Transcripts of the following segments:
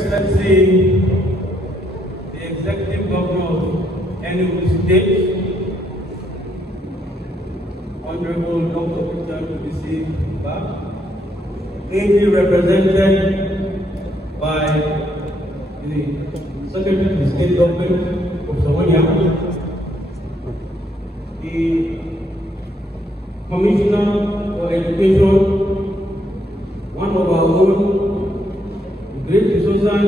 Excellency, the Executive Governor of Enugu State, Honorable Dr. Peter Bisi Ba, ably represented by the Secretary of the State Government of Somalia, the Commissioner for Education, one of our own, the great Susan,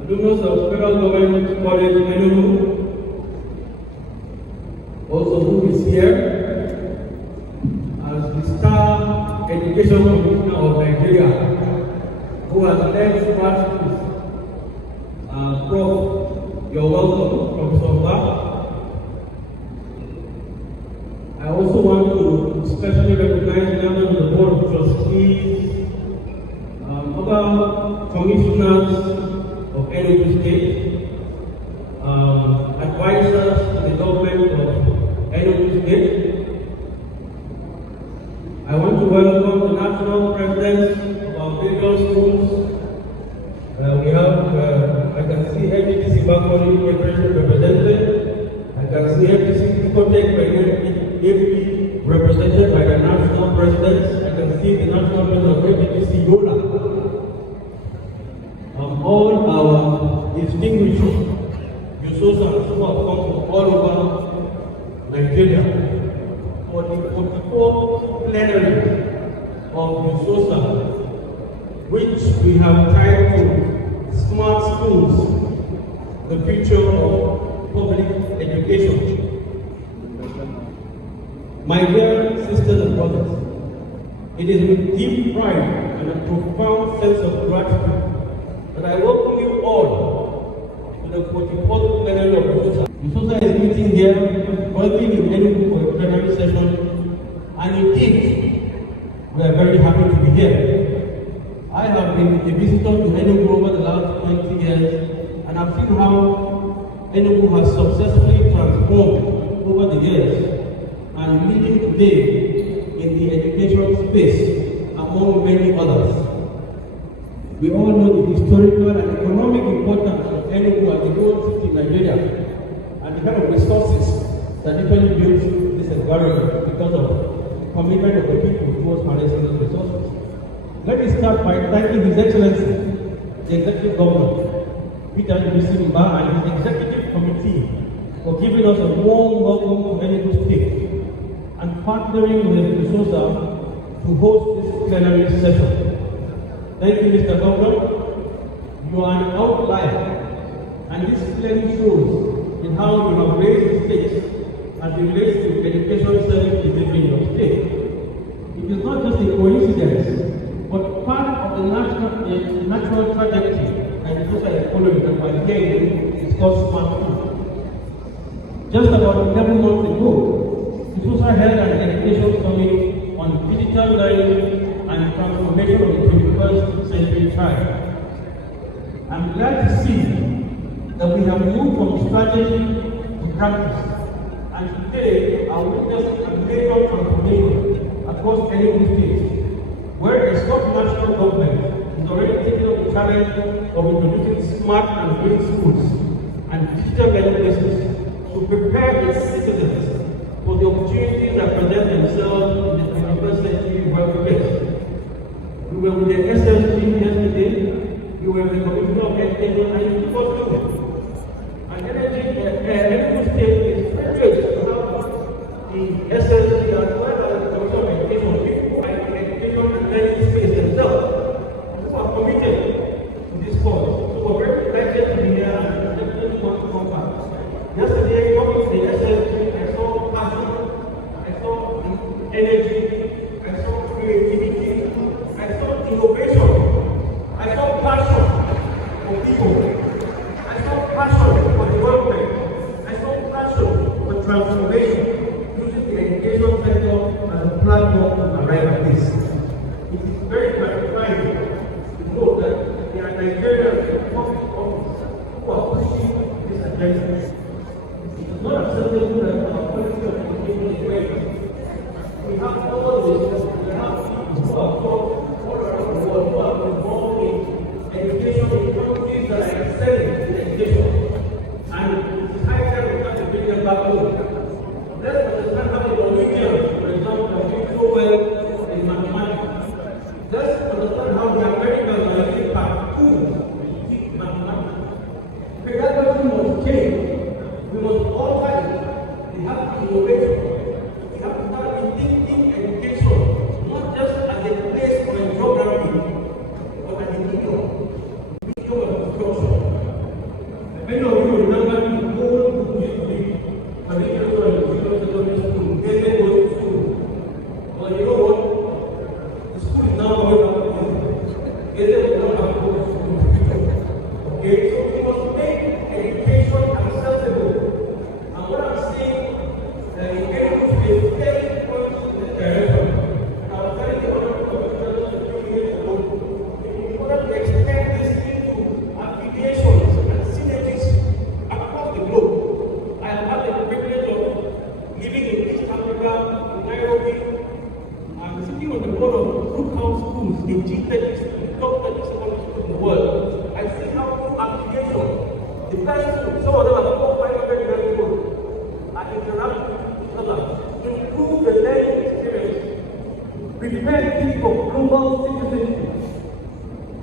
alumnus of Federal Government College Enugu, also who is here as the Star Education Commissioner of Nigeria, who has led smart schools. Prof, you're welcome, Professor Ba. I also want to especially recognize members of the Board of Trustees, other commissioners of Enugu State, advisors to the government of Enugu State. I want to welcome the national presidents of our various schools. We have, I can see HTC Bakoni represented. I can see HTC Ecotech represented by the national presidents. I can see the national president of HTC Yola. All our distinguished Yusosas who have come from all over Nigeria for the 44th plenary of Yusosa, which we have titled Smart Schools, the Future of Public Education. My dear sisters and brothers, it is with deep pride and a profound sense of gratitude that I welcome you all to the 44th plenary of Yusosa. Yusosa is meeting here, working in Enugu for a plenary session, and indeed, we are very happy to be here. I have been a visitor to Enugu over the last 20 years, and I've seen how Enugu has successfully transformed over the years and leading today in the education space among many others. We all know the historical and economic importance of Enugu as a gold city in Nigeria and the kind of resources that depend built this environment because of the commitment of the people towards harnessing those resources. Let me start by thanking His Excellency, the Executive Governor, Peter Bisi Ba, and his Executive Committee for giving us a warm welcome to Enugu State and partnering with Yusosa to host this plenary session. Thank you, Mr. Governor. You are an outlier, and this clearly shows in how you have raised the stakes as it relates to education service delivery in your state. It is not just a coincidence, but part of the natural trajectory and the social economy that we're hearing is called smart food. Just about 11 months ago, it also held an education summit on digital learning and transformation of the 21st century child. I'm glad to see that we have moved from strategy to practice, and today are witnessing a major transformation across Enugu State, where a sub-national government is already taking up the challenge of introducing smart and green schools and digital learning places to prepare its citizens for the opportunities that present themselves in the 21st century workplace. We were with the SLG yesterday, we were with the Commissioner of Education, and it was good. And Enugu State is privileged to have the SLG as well as the Commissioner of Education, people and education and learning space themselves, who are committed to this cause. So we're very excited to be here and definitely want to come back. Yesterday, talking to the SLG, I saw passion, I saw energy, I saw creativity, I saw innovation, I saw passion for people, I saw passion for development, I saw passion for transformation, using the education sector as a platform to arrive at this. It is very gratifying to know that there are Nigerians in public office who are pushing this agenda. It is not acceptable that our policy of education is waiting. We have all this, we have people who are taught all around the world who are involved in education Let's understand how the Norwegians, for example, are doing so well in mathematics. Let's understand how the Americans are using cartoons to teach mathematics. Pedagogy must change. We must alter it. We have to innovate. We have to start rethinking education, not just as a place for a geography, but as a medium. Medium of instruction. Many of you remember the old book used to be curriculum for secondary school, basic school. Well, you know what? The school is now going up to this. Basic will not have to go to school. Okay, so we must make education accessible. And what I'm saying, in Enugu is very important in this direction. And I was telling the other professionals a few years ago, in order to extend this into affiliations and synergies across the globe. I have had the privilege of living in East Africa, in Nairobi. I'm sitting on the board of Brookhouse schools in G30, top 30 secondary schools in the world. I see how through affiliation, the best schools, some of them are 400-500 years old, are interacting with each other, improve the learning experience, prepare kids for global citizenship,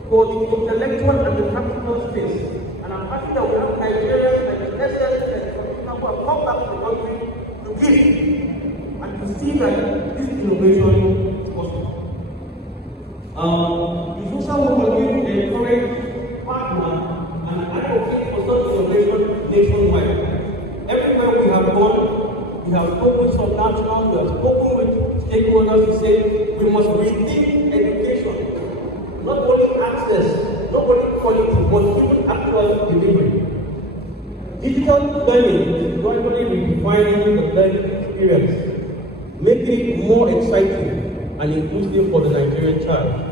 for the intellectual and the practical space. And I'm happy that we have Nigerians like the SS and the who have come back to the country to give and to see that this innovation is possible. The social will continue to encourage, partner, and advocate for such innovation nationwide. Everywhere we have gone, we have spoken with some nationals, we have spoken with stakeholders to say we must rethink education. Not only access, not only quality, but even actual delivery. Digital learning is gradually redefining the learning experience, making it more exciting and inclusive for the Nigerian child.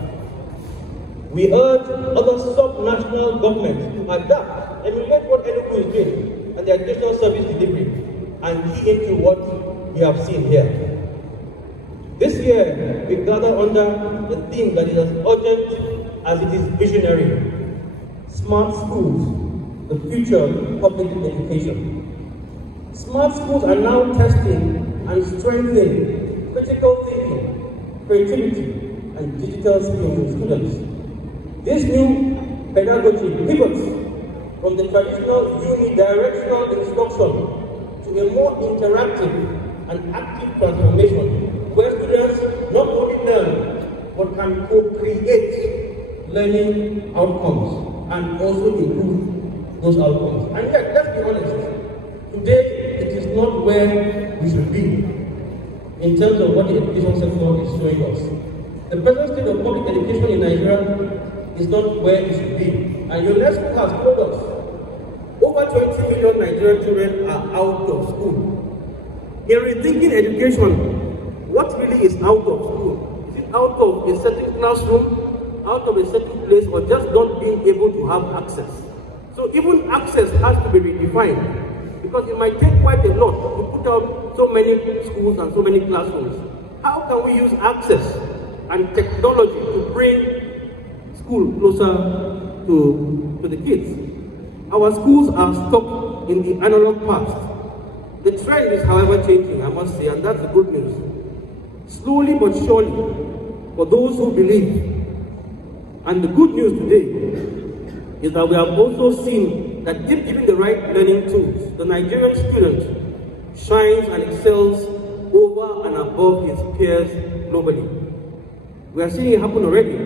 We urge other sub-national governments to adapt, emulate what Enugu is doing and the educational service delivery, and key into what we have seen here. This year, we gather under the theme that is as urgent as it is visionary: smart schools, the future of public education. Smart schools are now testing and strengthening critical thinking, creativity, and digital skills in students. This new pedagogy pivots from the traditional unidirectional instruction to a more interactive and active transformation where students not only learn but can co-create learning outcomes and also improve those outcomes. And yet, let's be honest, today it is not where we should be in terms of what the education sector is showing us. The present state of public education in Nigeria is not where it should be. And UNESCO has told us over 20 million Nigerian children are out of school. In rethinking education, what really is out of school? Is it out of a certain classroom, out of a certain place, or just not being able to have access? So even access has to be redefined, because it might take quite a lot to put out so many schools and so many classrooms. How can we use access and technology to bring school closer to the kids? Our schools are stuck in the analog past. The trend is, however, changing, I must say, and that's the good news. Slowly but surely, for those who believe. And the good news today is that we have also seen that if given the right learning tools, the Nigerian student shines and excels over and above his peers globally. We are seeing it happen already.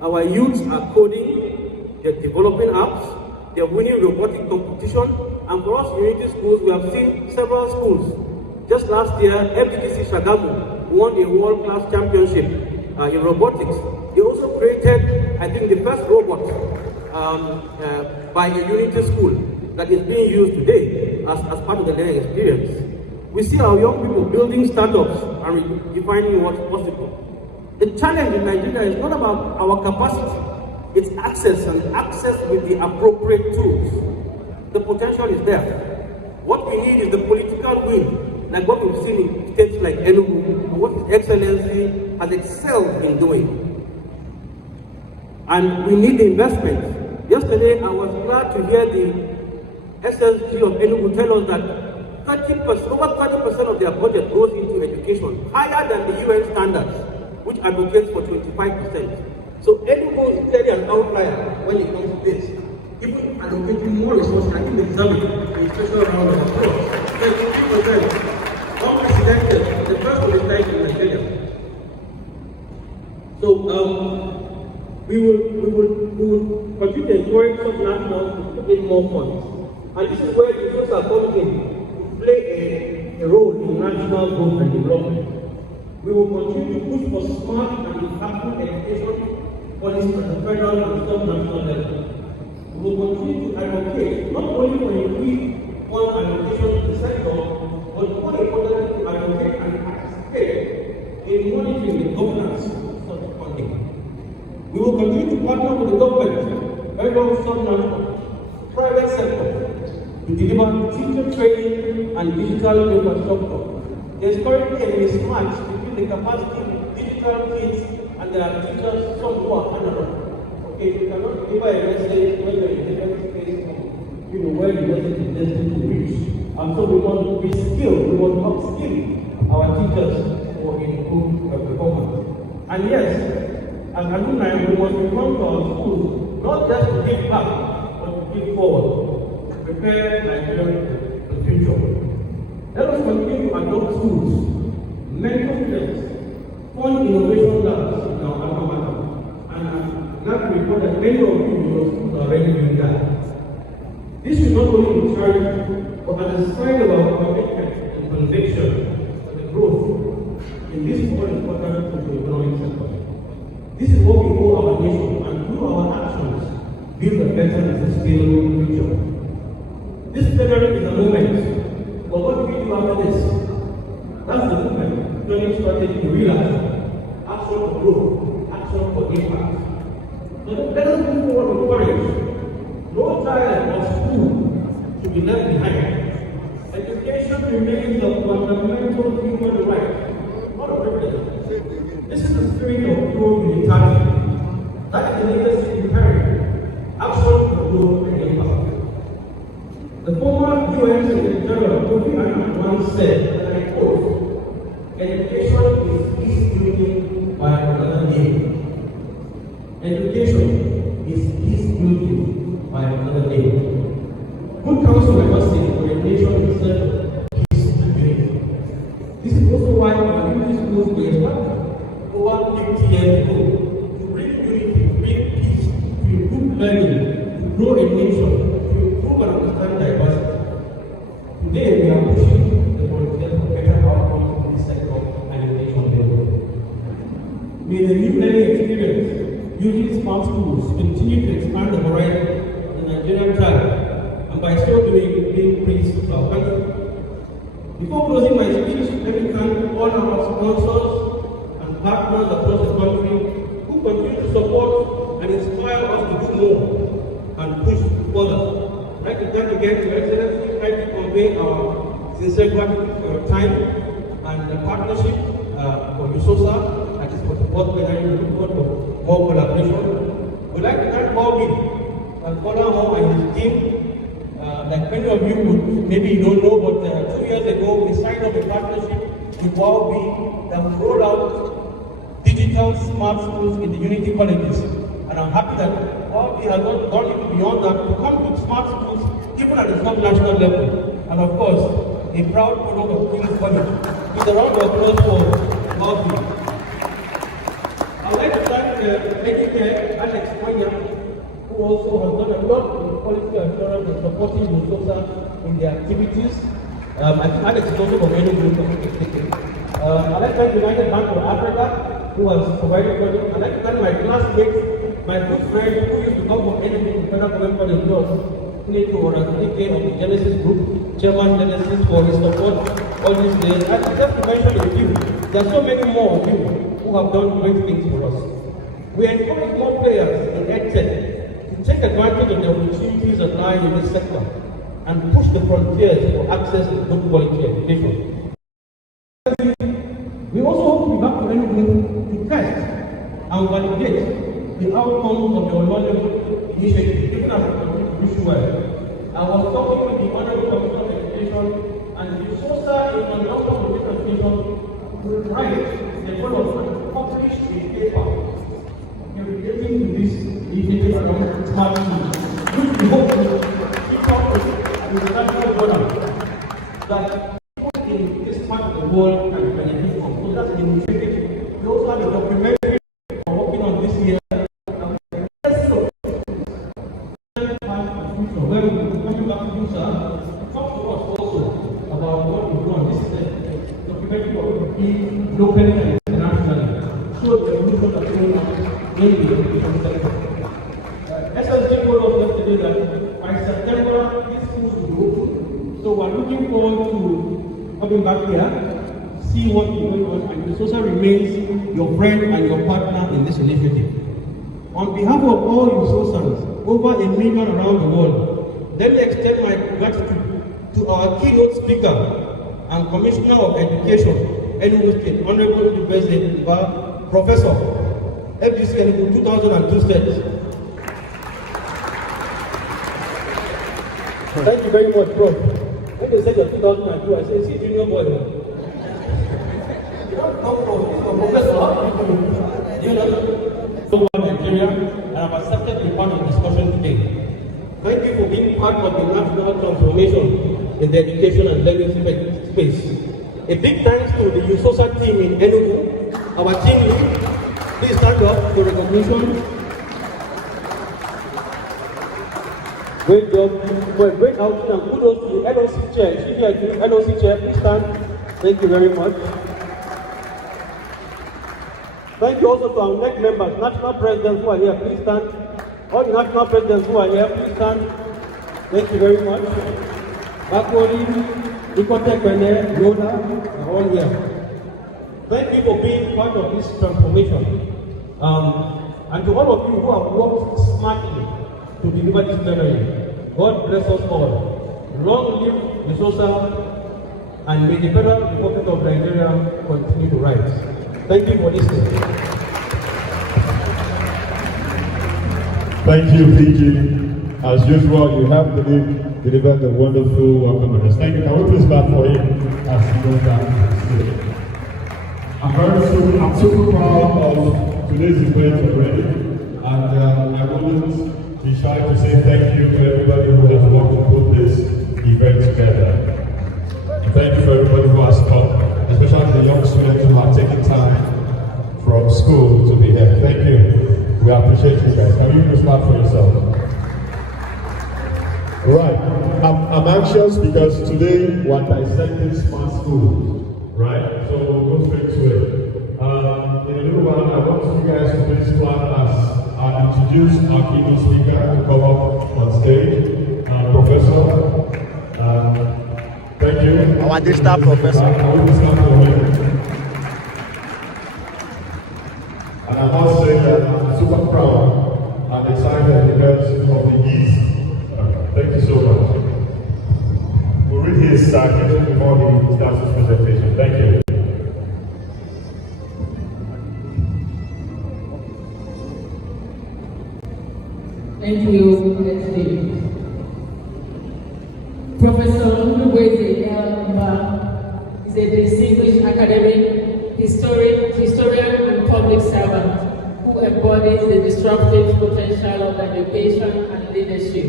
Our youths are coding, they're developing apps, they're winning robotic competition, and for us unity schools, we have seen several schools. Just last year, FGC Shagamu won a world-class championship in robotics. They also created, I think, the first robot by a unity school that is being used today as part of the learning experience. We see our young people building startups and defining what's possible. The challenge in Nigeria is not about our capacity, it's access, and access with the appropriate tools. The potential is there. What we need is the political will, like what we've seen in states like Enugu, and what His Excellency has excelled in doing. And we need the investment. Yesterday, I was glad to hear the SSG of Enugu tell us that over 30% of their budget goes into education, higher than the UN standards, which advocates for 25%. So Enugu is clearly an outlier when it comes to this. Even allocating more resources, I think they deserve it, a special round of applause. 23%, unprecedented, the first of its type in Nigeria. So we will continue to encourage subnationals to get more funds. And this is where the resources are coming in to play a role in national growth and development. We will continue to push for smart and impactful education policies at the federal and subnational level. We will continue to advocate not only for increased fund allocation to the sector, but more importantly to advocate and participate in monitoring the governance of such funding. We will continue to partner with the government, federal, subnational, private sector, to deliver teacher training and digital infrastructure. There is currently a mismatch between the capacity of digital kids and their teachers, some who are analog. Okay, you cannot deliver a message when you're in a different space from where the message is destined to reach. And so we want to be skilled, we want to upskill our teachers for improved performance. And yes, as alumni, we must return to our schools, not just to give back, but to give forward, to prepare Nigeria for the future. Let us continue to adopt tools, mentor students, fund innovation labs in our alma mater, and I'm glad to report that many of you in your schools are already doing that. This will not only be charity, but as a sign of our commitment and conviction for the growth in this more important socio-economic sector. This is what we owe our nation, and through our actions, build a better and sustainable future. This plenary is a moment, but what do we do after this? That's the movement, turning strategy to real action, action for growth, action for impact. So let us move forward with courage. No child or school should be left behind. Education remains a fundamental human right, not a privilege. This is the spirit of pure militarity. That is the legacy imperative. Action for growth and impact. The former UN Secretary General Kofi Annan once said, and I quote, "Education is peace building by another name." Education is peace building by another name. Good counsel, I must say, for a nation in search of peace and unity. This is also why our unity schools were established over 50 years ago, to bring unity, to bring peace, to improve learning, to grow a nation, to improve and understand diversity. Today we are pushing the frontiers for better outcomes in this sector and the nation level. May the new learning experience using smart schools continue to expand the horizon of the Nigerian child, and by so doing, bring peace to our country. Before closing my speech, let me thank all our sponsors partners across the country who continue to support and inspire us to do more and push further. I'd like to thank again Your Excellency, trying to convey our sincere gratitude for your time and the partnership for USOSA and its support when I look forward to more collaboration. We'd like to thank Bobby and his team. Like many of you would, maybe you don't know, but 2 years ago we signed up a partnership with Bobby that will roll out digital smart schools in the Unity colleges. And I'm happy that we have gone even beyond that to come with smart schools even at the sub-national level. And of course, a proud product of King's College. With a round of applause for Bobby. I'd like to thank Educare Alex Manya, who also has done a lot in quality assurance and supporting USOSA in their activities. I think Alex is also from Enugu. I'd like to thank United Bank for Africa, who has provided projects. I'd like to thank my classmates, my good friend who used to come from Enugu to Federal Government College Law, Nico or of the Genesis Group, Chairman Genesis, for his support all these days. And just to mention a few, there are so many more of you who have done great things for us. We encourage more players in EdTech to take advantage of the opportunities that lie in this sector and push the frontiers for access to good quality education. We also hope to be back to Enugu to test and validate the outcomes of the Honorable initiative, even as we continue to wish well. I was talking with the Honorable Commissioner of Education and the source in a number of different nations will write the follow and publish a paper relating to this initiative around smart cities. Which we hope will keep up with the national border that people in this part of the world can benefit from. So that's the initiative. We also have a documentary we're working on this year. Where we will come back to you, sir, talk to us also about what we do on this documentary what we do locally and internationally. Show the evolution of going on in the education sector. SSG told us yesterday that by September, these schools will be open. So we're looking forward to coming back here, see what is going on, and the social remains your friend and your partner in this initiative. On behalf of all your socials, over 1 million around the world, let me extend my gratitude to our keynote speaker and Commissioner of Education, Enugu State, Honorable University, Professor, FGC Enugu 2002 state. Thank you very much, Prof. When they said your 2002, I said, see, junior boy. You don't come from Professor. You know, Nigeria, and I've accepted to be part of the discussion today. Thank you for being part of the national transformation in the education and learning space. A big thanks to the USOSA team in Enugu, our team lead. Please stand up for recognition. Great job, for a great outing, and kudos to the LOC chair. LOC chair, please stand. Thank you very much. Thank you also to our next members, national presidents who are here, please stand. All the national presidents who are here, please stand. Thank you very much. Bakori, Ikotek Bene, Yoda, are all here. Thank you for being part of this transformation. And to all of you who have worked smartly to deliver this plenary, God bless us all. Long live the social, and may the Federal Republic of Nigeria continue to rise. Thank you for listening. Thank you, PG. As usual, you have delivered a wonderful welcome address. Thank you. Can we please clap for him as he goes down to the stage? I'm super proud of today's event already, and I wouldn't be shy to say thank you to everybody who has worked to put this event together. And thank you for everybody who has come, especially the young students who have taken time from school to be here. Thank you. We appreciate you guys. Can you just clap for yourself? Right. I'm anxious because today we're dissecting smart schools. Right? So we'll go straight to it. In a little while, I want you guys to please clap as I introduce our keynote speaker to come up on stage. Professor. Thank you. Our digital professor. And I must say that I'm super proud and excited because of the ease. Thank you so much. We'll read his keynote before he starts his presentation. Thank you. Thank you, SD. Professor Enugu is a distinguished academic, historian, and public servant who embodies the disruptive potential of education and leadership.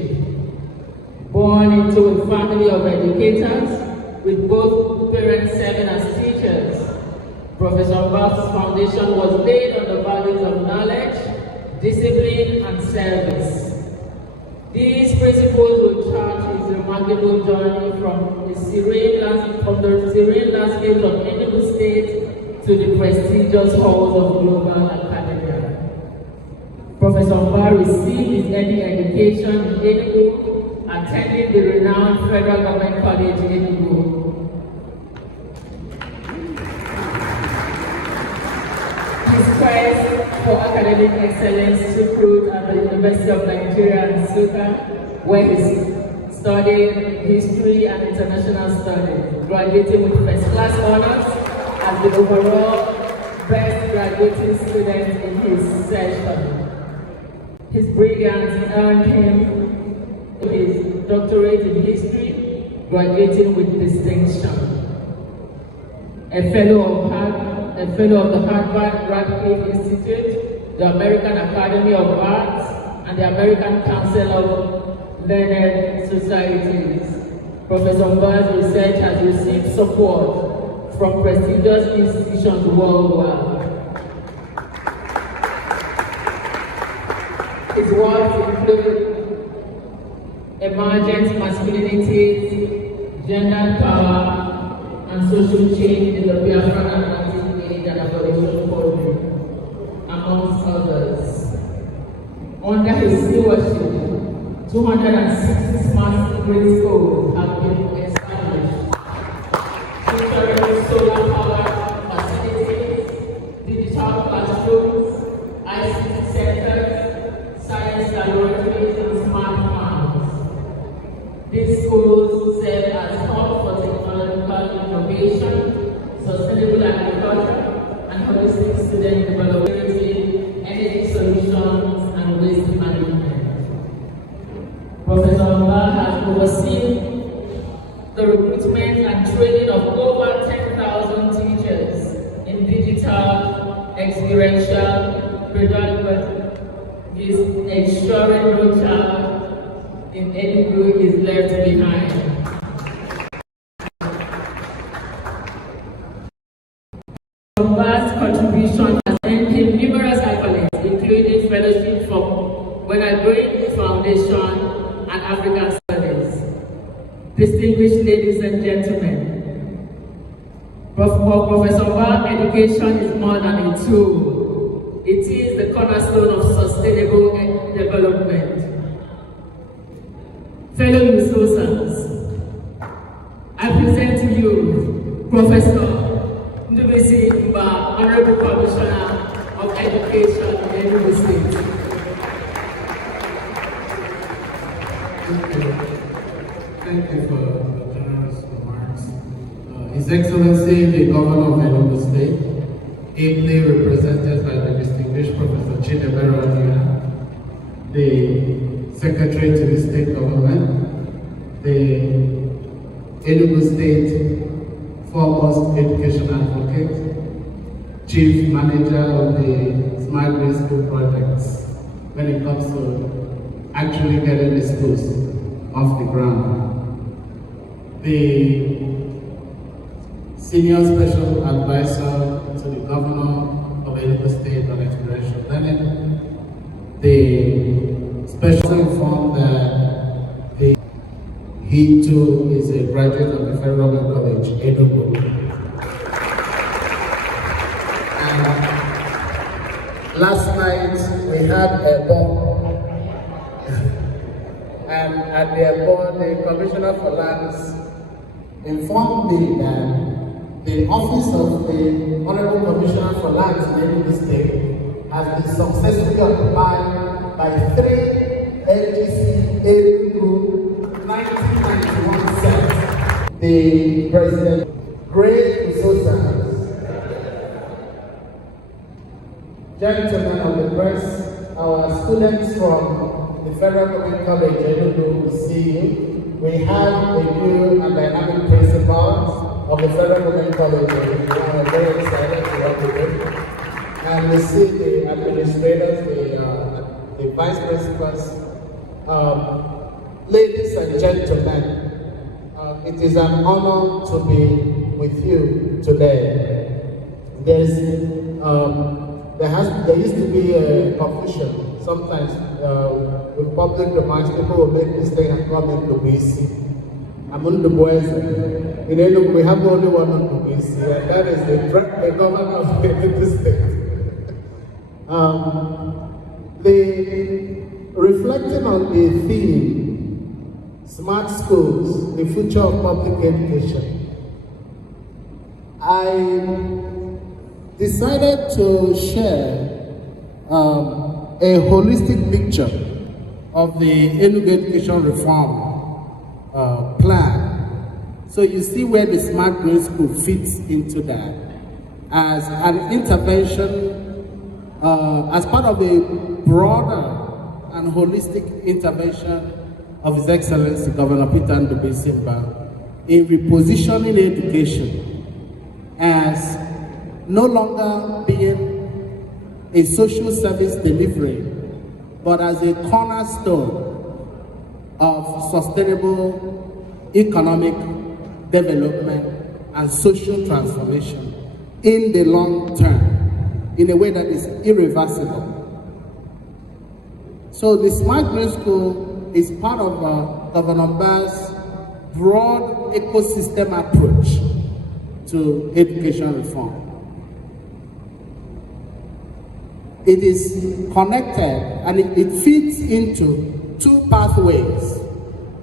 Born into a family of educators, with both parents serving as teachers, Professor Mba's foundation was laid on the values of knowledge, discipline, and service. These principles will chart his remarkable journey from the serene landscapes of Enugu State to the prestigious halls of global academia. Professor Mba received his early education in Enugu, attending the renowned Federal Government College in Enugu. His quest for academic excellence took root at the University of Nigeria in Nsukka, where he studied history and international studies, graduating with first-class honors as the overall best graduating student in his session. His brilliance earned him his doctorate in history graduating with distinction. A fellow of the Harvard Radcliffe Institute, the American Academy of Arts, and the American Council of Learned Societies. Professor Mba's research has received support from prestigious institutions worldwide. His works include emergent masculinities, gender power, and social change in the Biafran Atlantic Age and abolition movement, amongst others. Under his stewardship, 260 smart grid schools have been established, featuring solar power facilities, digital classrooms, ICT centers, science laboratories, and smart farms. These schools serve as hubs for technological innovation, sustainable agriculture, and holistic student development, energy solutions, and waste management. Professor Mba has overseen the recruitment and training of over 10,000 teachers in digital, experiential, pedagogy, is ensuring no child in Enugu is left behind. Mba's contribution has earned him numerous accolades, including fellowship from When Foundation and African Studies. Distinguished ladies and gentlemen, for Professor Mba, education is more than a tool. It is the cornerstone of sustainable development. Fellow Minnesotans, I present to you Professor Mba, Honorable Commissioner of Education in Enugu State. Thank you for the generous remarks. His Excellency, the Governor of Enugu State, ably represented by the distinguished Professor Chidebere Onyeka, the Secretary to the State Government, the Enugu State foremost education advocate, Chief Manager of the Smart Grade School projects when it comes to actually getting the schools off the ground. The Senior Special Advisor to the Governor of Enugu State on Experiential Learning, the special informed that he too is a graduate of the Federal Government College, Enugu. And last night we had a ball. And at the airport, the Commissioner for Lands informed me that the office of the Honorable Commissioner for Lands in Enugu State has been successfully occupied by 3 LGC Enugu 1991 sets. The President, great resources, gentlemen of the press, our students from the Federal Government College, Enugu, we see you. We have a new and dynamic principal of the Federal Government College, Enugu. We are very excited to work with them. And we see the administrators, the vice principals. Ladies and gentlemen, it is an honor to be with you today. There used to be a confusion. Sometimes with public remarks, people will make mistakes and call me Lubisi. I'm on the boys. In Enugu, we have only one on Lubisi, and that is the governor of the state. Reflecting on the theme, smart schools, the future of public education, I decided to share a holistic picture of the Enugu education reform plan. So you see where the smart grade school fits into that as an intervention, as part of a broader and holistic intervention of His Excellency Governor Peter Ndubisi Mba in repositioning education as no longer being a social service delivery, but as a cornerstone of sustainable economic development and social transformation in the long term, in a way that is irreversible. So the Smart Green School is part of Governor Ba's broad ecosystem approach to education reform. It is connected and it fits into two pathways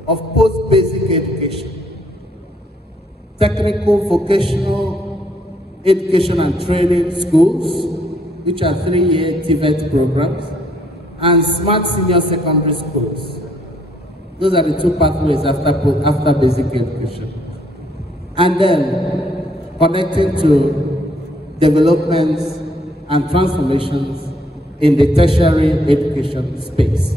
of post-basic education: technical vocational education and training schools, which are 3-year TVET programs, and smart senior secondary schools. Those are the two pathways after basic education. And then connecting to developments and transformations in the tertiary education space.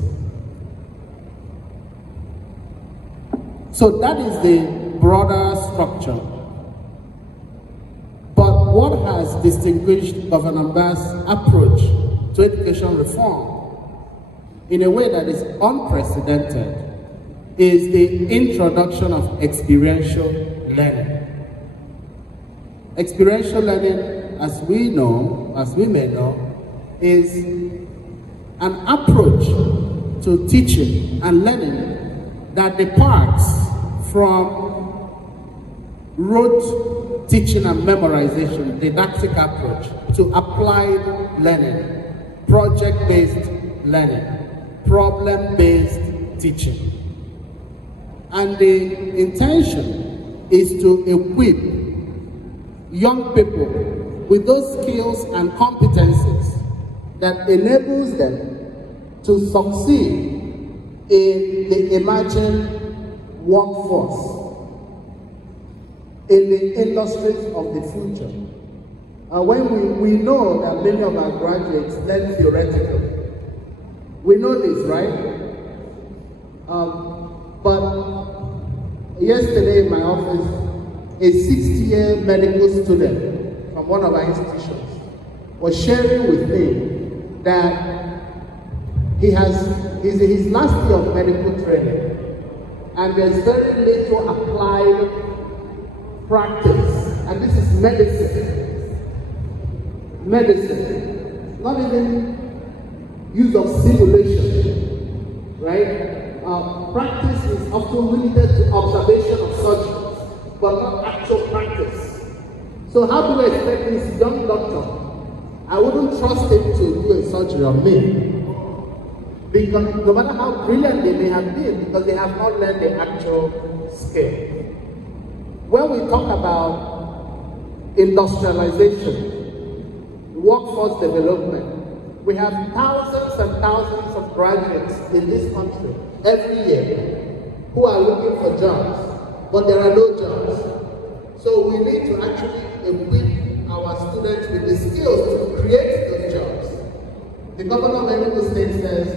So that is the broader structure. But what has distinguished Governor Ba's approach to education reform in a way that is unprecedented is the introduction of experiential learning. Experiential learning, as we may know, is an approach to teaching and learning that departs from rote teaching and memorization, didactic approach, to applied learning, project-based learning, problem-based teaching. And the intention is to equip young people with those skills and competencies that enables them to succeed in the emerging workforce, in the industries of the future. When we know that many of our graduates learn theoretically, we know this, right? But yesterday in my office, a 60-year medical student from one of our institutions was sharing with me that he's in his last year of medical training, and there's very little applied practice, and this is medicine, not even use of simulation, right? Practice is often limited to observation of surgeons, but not actual practice. So how do I expect this young doctor? I wouldn't trust him to do a surgery on me, because no matter how brilliant they may have been, because they have not learned the actual skill. When we talk about industrialization, workforce development, we have thousands and thousands of graduates in this country every year who are looking for jobs, but there are no jobs. So we need to actually equip our students with the skills to create those jobs. The governor of Enugu State says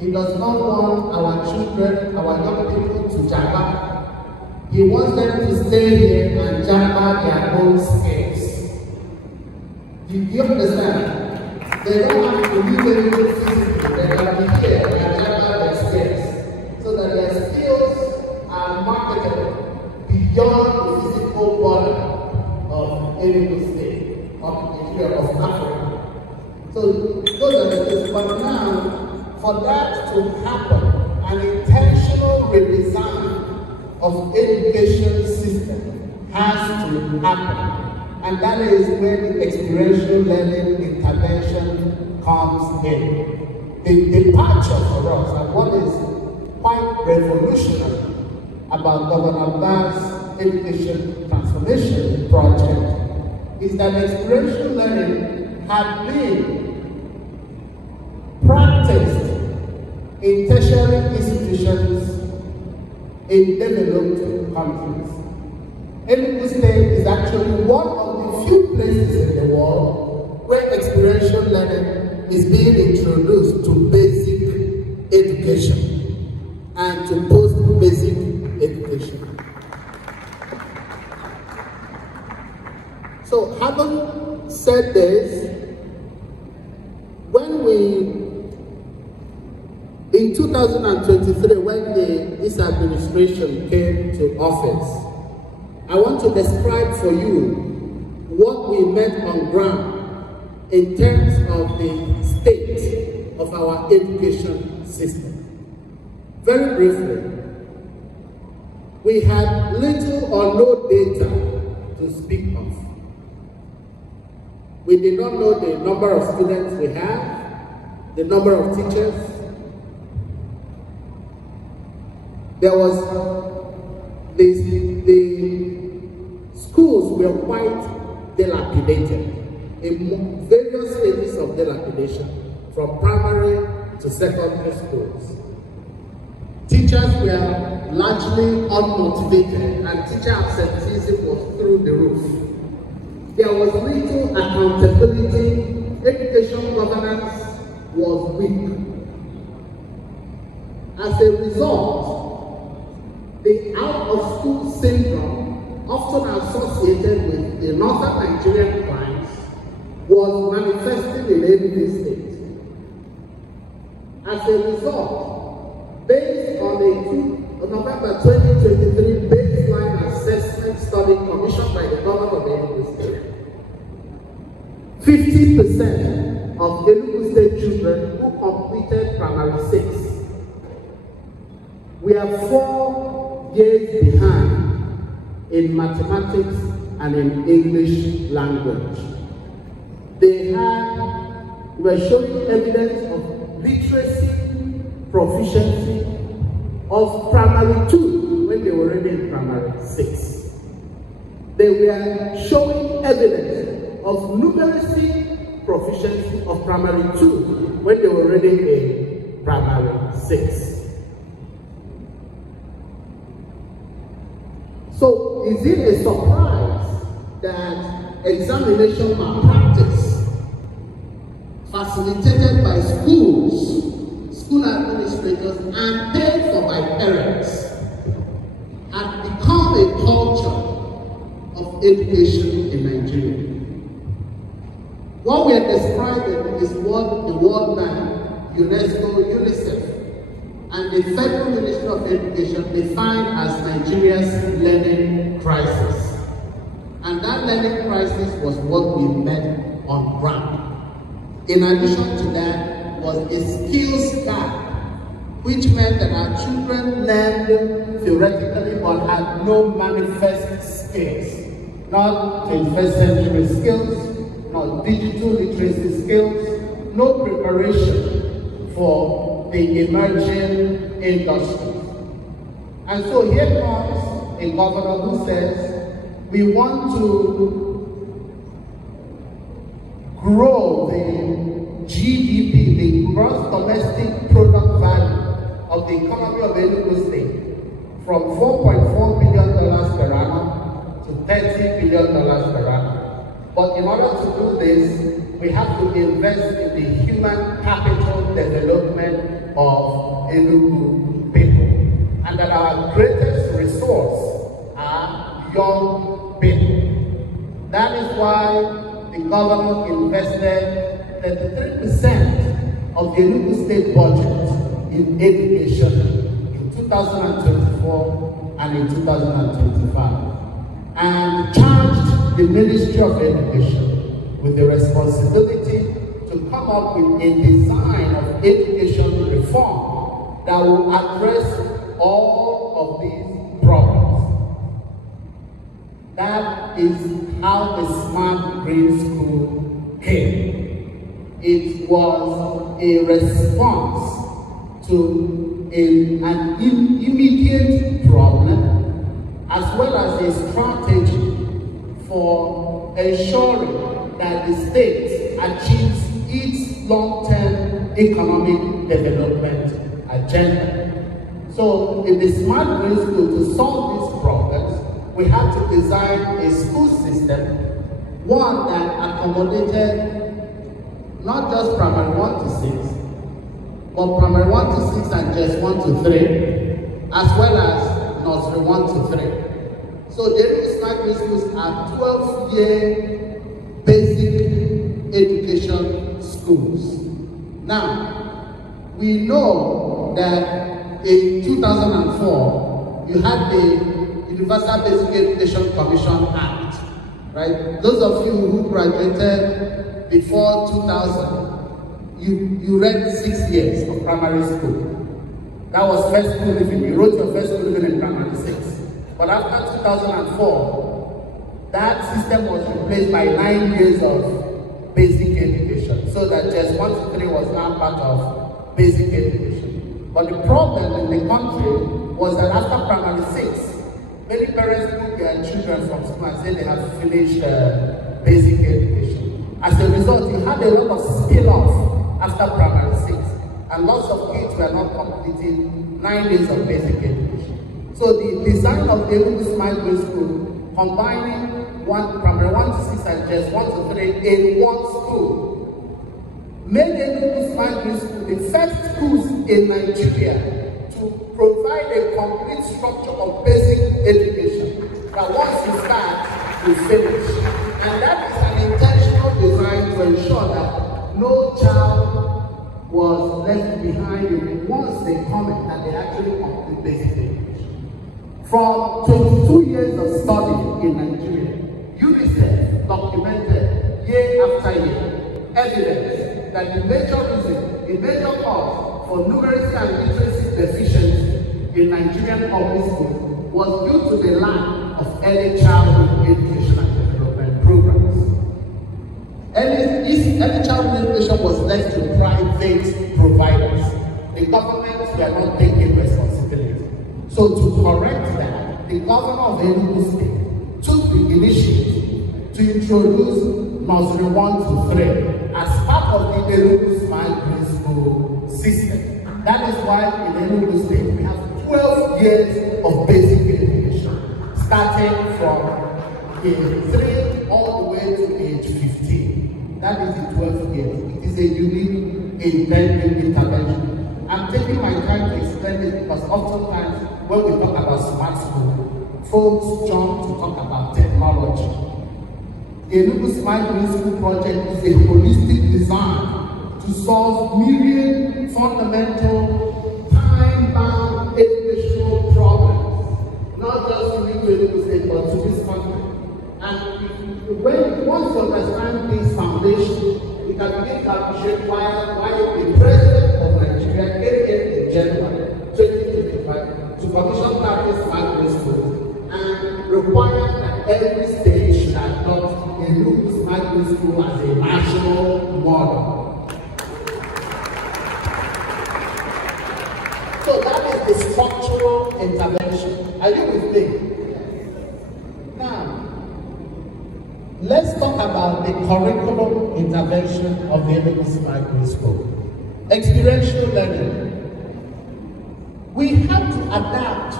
he does not want our children, our young people to jabba. He wants them to stay here and jabba their own skills. Do you understand? They don't have to leave Enugu physically. They can be here and jabba their skills, so that their skills are marketable beyond the physical border of Enugu State, of Nigeria, of Africa. So those are the things. But now, for that to happen, an intentional redesign of education system has to happen. And that is where the experiential learning intervention comes in. The departure for us, and what is quite revolutionary about Governor Ba's education transformation project is that experiential learning had been practiced in tertiary institutions in developed countries. Enugu State is actually one of the few places in the world where experiential learning is being introduced to basic education and to post-basic education. So having said this, in 2023, when this administration came to office, I want to describe for you what we met on ground in terms of the state of our education system. Very briefly, we had little or no data to speak of. We did not know the number of students we have, the number of teachers. There was the schools were quite dilapidated in various stages of dilapidation, from primary to secondary schools. Teachers were largely unmotivated and teacher absenteeism was through the roof. There was little accountability, education governance was weak. As a result, the out-of-school syndrome, often associated with the northern Nigerian crimes, was manifesting in Enugu State. As a result, based on a November 2023 baseline assessment study commissioned by the government of Enugu State, 50% of Enugu State children who completed primary 6 we are 4 years behind in mathematics and in English language. They were showing evidence of literacy proficiency of primary 2 when they were already in primary 6. They were showing evidence of numeracy proficiency of primary 2 when they were already in primary 6. So, is it a surprise that examination malpractice facilitated by schools, school administrators, and paid for by parents had become a culture of education in Nigeria? What we are describing is what the World Bank, UNESCO, UNICEF, and the Federal Ministry of Education defined as Nigeria's learning crisis. And that learning crisis was what we met on ground. In addition to that was a skills gap, which meant that our children learned theoretically but had no manifest skills. Not 21st century skills, not digital literacy skills, no preparation for the emerging industries. And so here comes a governor who says, we want to grow the GDP, the gross domestic product value of the economy of Enugu State from $4.4 billion per annum to $30 billion per annum. But in order to do this, we have to invest in the human capital development of Enugu people. And that our greatest resource are young people. That is why the government invested 33% of the Enugu State budget in education in 2024 and in 2025. And charged the Ministry of Education with the responsibility to come up with a design of education reform that will address all of these problems. That is how the Smart Green School came. It was a response to an immediate problem, as well as a strategy for ensuring that the state achieves its long-term economic development agenda. So in the Smart Green School, to solve these problems, we have to design a school system, one that accommodated not just primary 1 to 6, but primary 1 to 6 and just 1 to 3, as well as nursery 1 to 3. So the Enugu Smart schools are 12-year basic education schools. Now, we know that in 2004, you had the Universal Basic Education Commission Act, right? Those of you who graduated before 2000, you read 6 years of primary school. That was first school living. You wrote your first school living in primary 6. But after 2004, that system was replaced by 9 years of basic education, so that just 1 to 3 was now part of basic education. But the problem in the country was that after primary 6, many parents took their children from school and said they have finished basic education. As a result, you had a lot of spill-off after primary 6, and lots of kids were not completing 9 years of basic education. So the design of the Enugu Smart School, combining primary 1 to 6 and just 1 to 3 in one school, made Enugu Smart School the first schools in Nigeria to provide a complete structure of basic education. That once you start, you finish. And that is an intentional design to ensure that no child was left behind once they come in and they actually complete basic education. From 22 years of study in Nigeria, UNICEF documented year after year evidence that the major cause for numeracy and literacy deficiency in Nigerian public schools was due to the lack of early childhood education and development programs. Early childhood education was left to private providers. The governments were not taking responsibility. So to correct that, the governor of Enugu State took the initiative to introduce nursery 1 to 3 as part of the Enugu Smart School system. That is why in Enugu State we have 12 years of basic education, starting from age 3 all the way to age 15. That is the 12th year. It is a unique independent intervention. I'm taking my time to explain this because oftentimes when we talk about smart school, folks jump to talk about technology. The Enugu Smart School project is a holistic design to solve myriad fundamental, time-bound educational problems, not just unique to Enugu State, but to this country. And once you understand this foundation, you can begin to appreciate why the president of Nigeria came in January 2025 to commission 30 smart schools and require that every state should adopt a Enugu Smart School as a national model. So that is the structural intervention. Are you with me? Now, let's talk about the curriculum intervention of the Enugu Smart School. Experiential learning. We have to adapt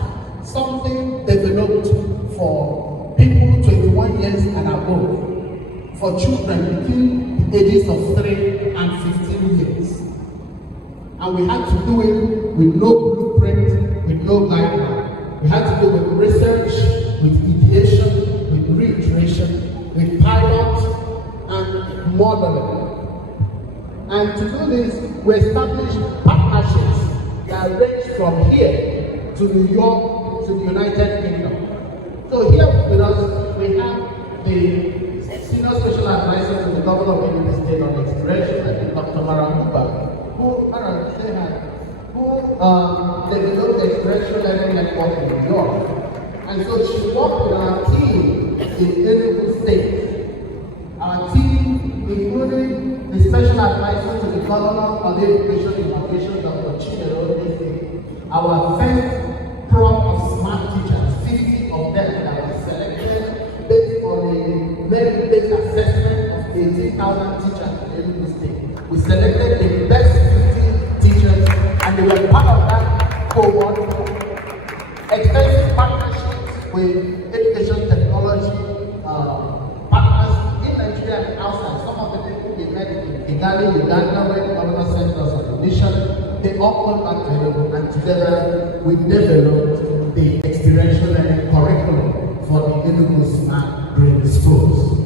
something developed for people 21 years and above, for children between the ages of 3 and 15 years. And we had to do it with no blueprint, with no guideline. We had to do it with research, with ideation, with reiteration, with pilot and modeling. And to do this, we established partnerships that range from here to New York to the United Kingdom. So here with us, we have the Senior Special Advisor to the Governor of Enugu State on Exploration, Dr. Maramuba, who developed the Exploration Learning Network in New York. And so she worked with our team in Enugu State. Our team, including the Special Advisor to the Governor on Education Innovation, Dr. Chinyere, our first crop of smart teachers, 50 of them that were selected based on a merit-based assessment of 18,000 teachers in Enugu State. We selected the best 50 teachers, and they were part of that cohort. Extensive partnerships with education technology partners in Nigeria and outside. Some of the people we met in Kigali, Uganda, where the governor sent us on a mission, they all come back to Enugu, and together we developed the experiential learning curriculum for the smart brain schools.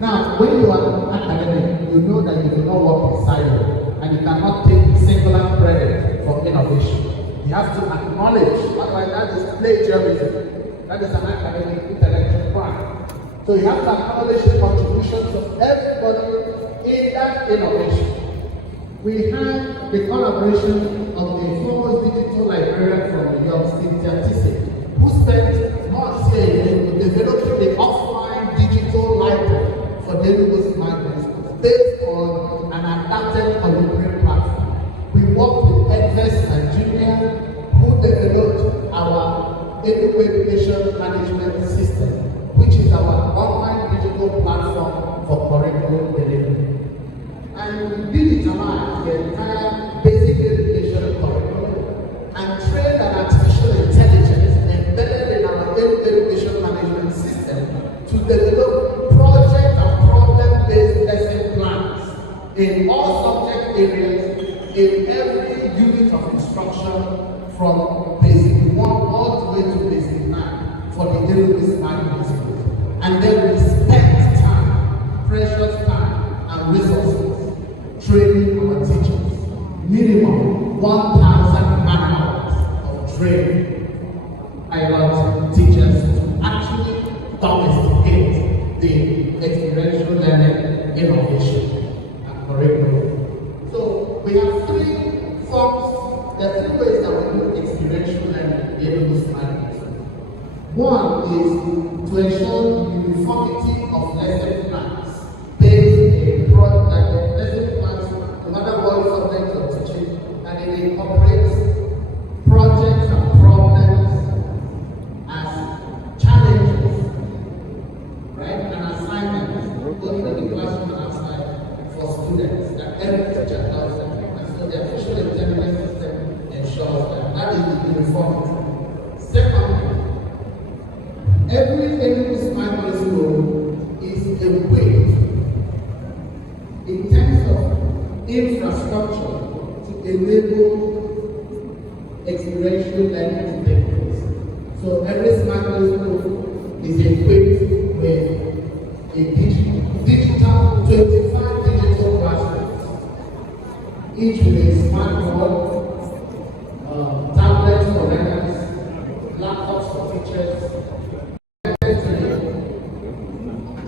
Now, when you are academic, you know that you cannot work in silo and you cannot take singular credit for innovation. You have to acknowledge, otherwise that is plagiarism. That is an academic intellectual crime. So you have to acknowledge the contributions of everybody in that innovation. We had the collaboration of the foremost digital librarian from New York, who spent months here developing the offline digital library for Enugu migrants based on an adapted Olympian platform. We worked with Edvest Nigeria, who developed our Enugu education management system, which is our online digital platform for curriculum delivery. And we digitalized the entire basic education curriculum and trained an artificial intelligence embedded in our education management system to develop project and problem-based lesson plans in all subject areas in every unit of instruction from basic 1 all the way to basic 9 for the Enugu primary schools. And then we spent time, precious time and resources training our teachers. Minimum 1,000 man-hours of training. I want teachers to actually domesticate the experiential learning, innovation, and curriculum. So we have 3 forms, there are 3 ways that we do experiential learning in this language. One is to ensure the uniformity of lesson plans based in lesson plans, no matter what subject you're teaching, and it incorporates projects and problems as challenges, right? And assignments, both in the classroom and outside for students, that every teacher does that. And so the artificial intelligence system ensures that is the uniformity. Secondly, every Enugu primary school is a weight in terms of infrastructure to enable experiential learning to take place. So every primary school is equipped with a digital 25 digital classrooms, each with a smartboard, tablets for learners, laptops for teachers,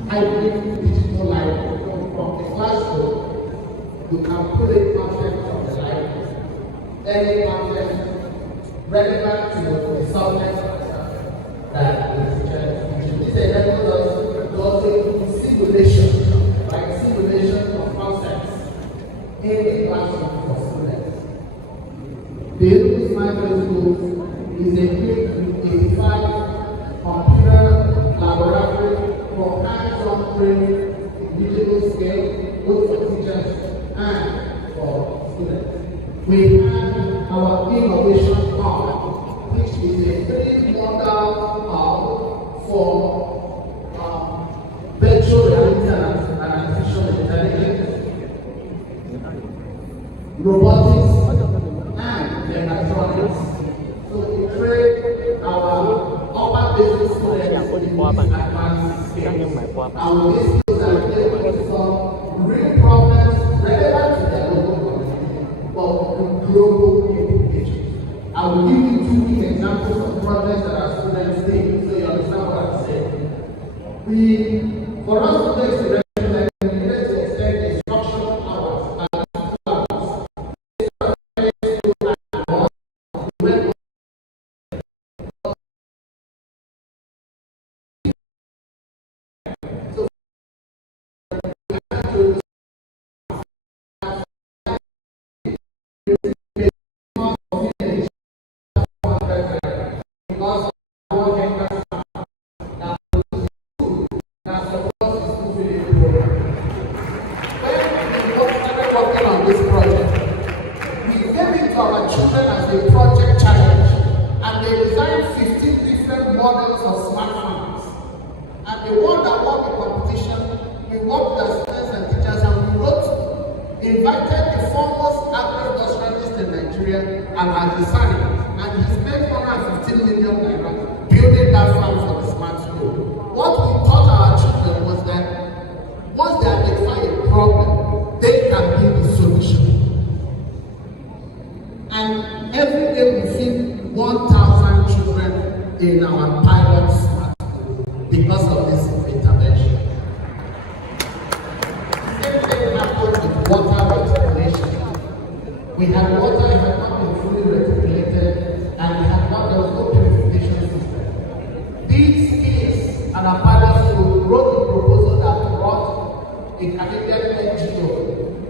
hybrid digital library. From the classroom, you can pull a content from the library, any content relevant to the subject that the teacher is teaching. This enables us to do simulation, like simulation of concepts in the classroom for students. The Enugu Primary School is equipped with 85 computer laboratory for hands-on training, digital scale, both for teachers and for students. We have our innovation hub, which is a 3-modal hub for virtual reality and artificial intelligence, robotics, and electronics. So we train our upper basic students in advanced skills. Our these skills are able to solve real problems relevant to their local community, but with global implications. I will give you 2 quick examples of projects that our students did, so you understand what I'm saying. For us to do experiential learning, we need to extend the instructional hours and 2 hours. Models of smartphones, and the one that won the competition, we worked with our students and teachers, and we invited the foremost agro-industrialist in Nigeria and our designer, and he spent 115 million naira building that farm for the smart school. What every day we feed 1,000 children in our pilot smart school because of this intervention. Same thing happened with water reticulation. We had water that had not been fully reticulated, and we had not, there was no purification system. These kids and our pilot school wrote a proposal that brought a Canadian NGO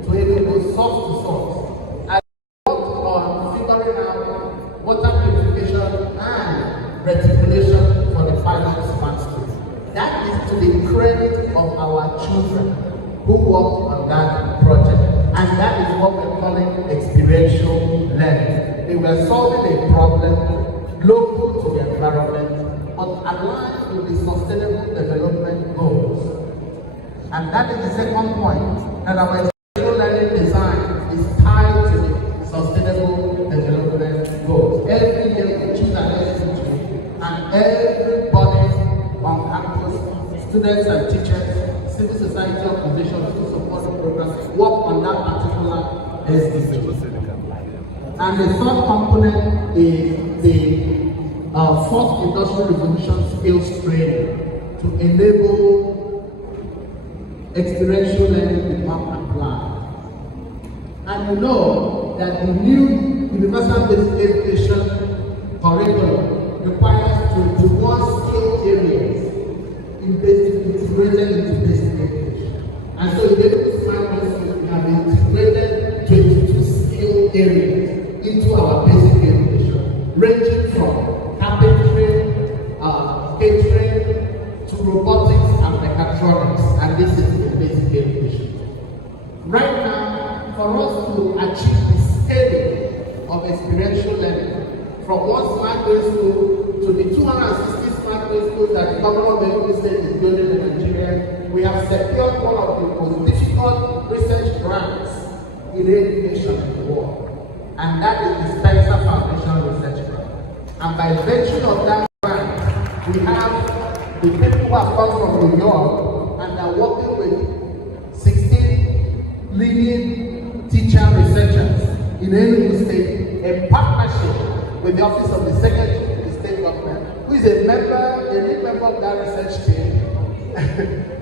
to Enugu source to source, and worked on figuring out water purification and reticulation for the pilot smart school. That is to the credit of our children who worked on that project, and that is what we're calling experiential learning. They were solving a problem local to the environment, but aligned with the sustainable development goals. And that is the second point, that our experiential learning design is tied to the sustainable development goals. Every year we choose an SDG, and everybody on campus, students and teachers, civil society organizations who support the program, work on that particular SDG. And the third component is the fourth industrial revolution skills training to enable experiential learning to become applied. And you know that the new universal basic education curriculum requires 21 skill areas integrated into basic education. And so in the primary school, we have integrated 22 skill areas into our basic education, ranging from carpentry, catering, to robotics and mechatronics, and this is the basic education. Right now, for us to achieve the scaling of experiential learning, from one smart grade school to the 260 smart grade schools that the government of Enugu State is building in Nigeria, we have secured one of the most difficult research grants in any nation in the world, and that is the Spencer Foundation Research Grant. And by virtue of that grant, we have the people who have come from New York and are working with 16 leading teacher researchers in Enugu State in partnership with the Office of the Secretary to the State Government, who is a lead member of that research team,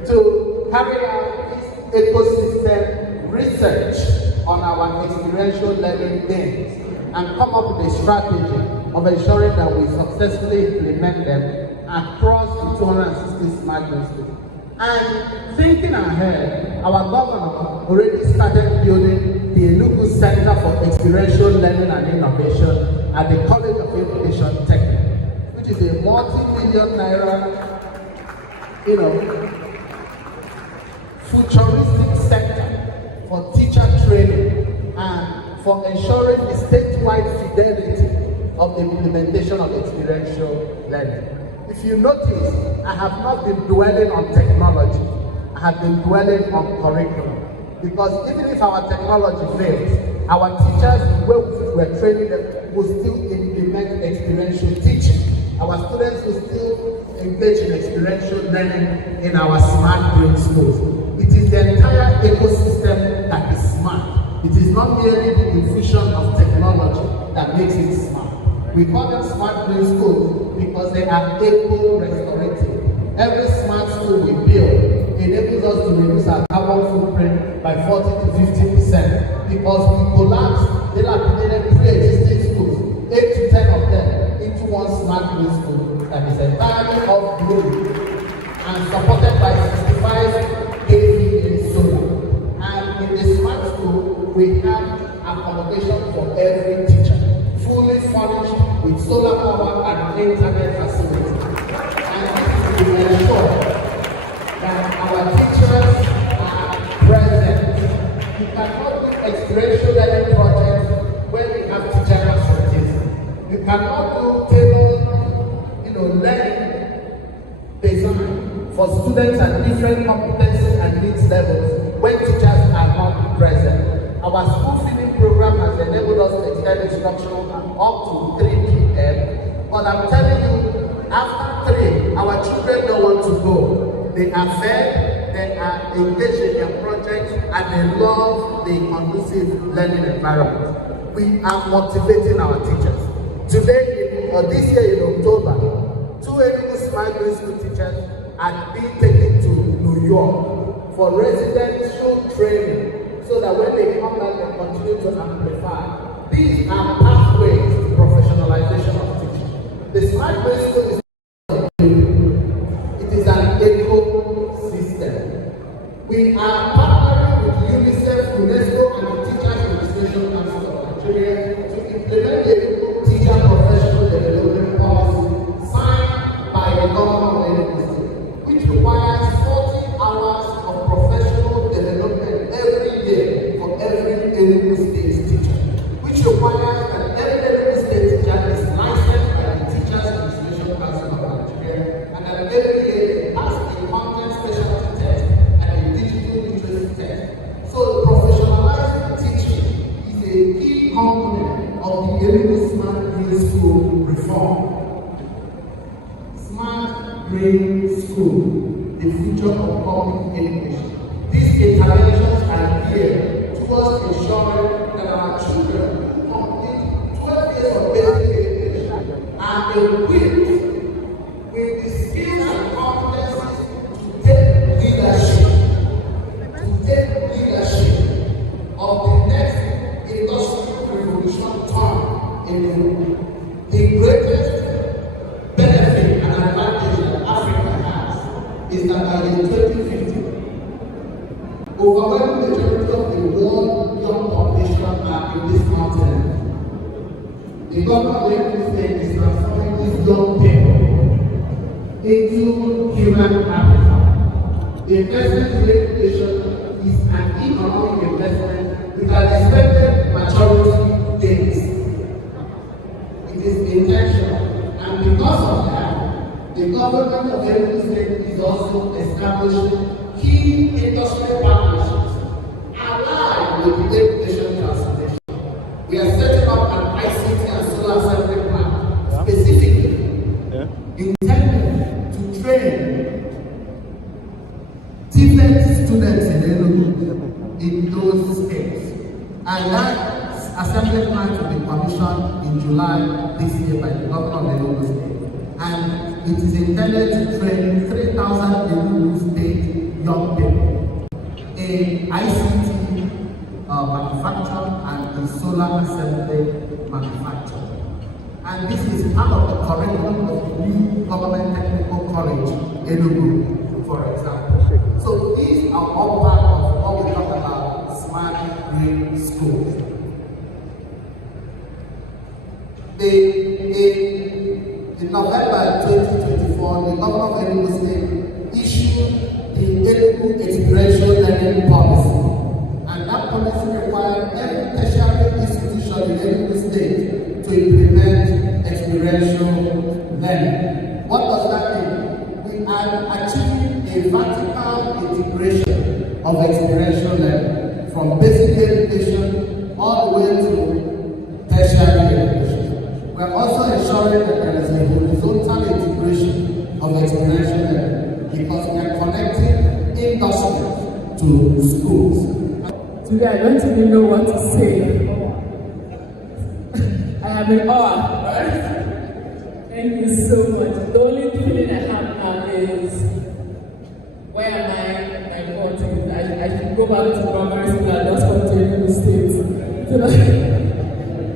to carry out this ecosystem research on our experiential learning things and come up with a strategy of ensuring that we successfully implement them across the 260 smart grade schools. And thinking ahead, our governor already started building the Enugu Center for Experiential Learning and Innovation at the College of Education Technique, which is a multi-million naira, futuristic center for teacher training and for ensuring the statewide fidelity of the implementation of experiential learning. If you notice, I have not been dwelling on technology. I have been dwelling on curriculum. Because even if our technology fails, our teachers, the way we're training them, will still implement experiential teaching. Our students will still engage in experiential learning in our smart grade schools. It is the entire ecosystem that is smart. It is not merely the infusion of technology that makes it smart. We call them smart grade schools because they are eco-restorative. Every smart school we build enables us to reduce our carbon footprint by 40 to 50% because we collapse dilapidated pre-existing schools, 8 to 10 of them, into one smart grade school that is entirely off-grid and supported by 65 kVA solar. And in the smart school, we have accommodation for every teacher, fully furnished with solar power and internet facilities. And to ensure that our teachers are present. You cannot do experiential learning projects when we have teacher absenteeism. You cannot do table, learning design for students at different competencies and needs levels when teachers are not present. Our school feeding program has enabled us to extend instructional up to 3 p.m. But I'm telling you, after 3, our children don't want to go. They are fed, they are engaged in their projects, and they love the conducive learning environment. we are motivating our teachers. Today, or this year in October, 2 Enugu primary school teachers are being taken to New York for residential training so that when they come back, they continue to amplify. These are pathways to professionalization of teaching. The primary school is an ecosystem. We are partnering with UNICEF, UNESCO, and the Teachers Registration Council of Nigeria to implement the teacher professional development policy signed by the government of Enugu State, which requires 40 hours of professional development every year for every Enugu State teacher, which requires that every Enugu State teacher is licensed by the Teachers Registration Council of Nigeria, and that every year it has a content specialty test and a digital literacy test. So professionalizing teaching is a key component of the Enugu Smart Green School reform. Smart Green School, the future of public education. These interventions are geared towards ensuring that our children who complete 12 years of basic education are equipped with the skills and competencies to take leadership of the next industrial revolution term in the greatest benefit and advantage that Africa has is that by the 2050, overwhelming majority of the world young population are in this continent. The government of Enugu State is transforming these young people into human capital. The investment in education is an economic investment with an expected maturity date. It is intentional, and because of that, the government of Enugu State is also establishing key industrial partnerships aligned with the education transformation. We are setting up an ICT and solar assembly plant specifically intended to train different students in Enugu in those states. And that assembly plant will be commissioned in July this year by the governor of Enugu State. And it is intended to train 3,000 Enugu State young people in ICT manufacture and in solar assembly manufacture. And this is part of the curriculum of the new government technical college, Enugu, for example. So these are all part of what we talk about smart green schools. In November 2024, the governor of Enugu State issued the Enugu Experiential Learning Policy. And that policy required every tertiary institution in Enugu State to implement experiential learning. What does that mean? We are achieving a vertical integration of experiential learning from basic education all the way to tertiary education. We are also ensuring that there is a horizontal integration of experiential learning because we are connecting industries to schools. Today I don't even know what to say. I am in awe. Thank you so much. The only feeling I have now is, where am I? My fault is I should go back to primary school and just continue to State.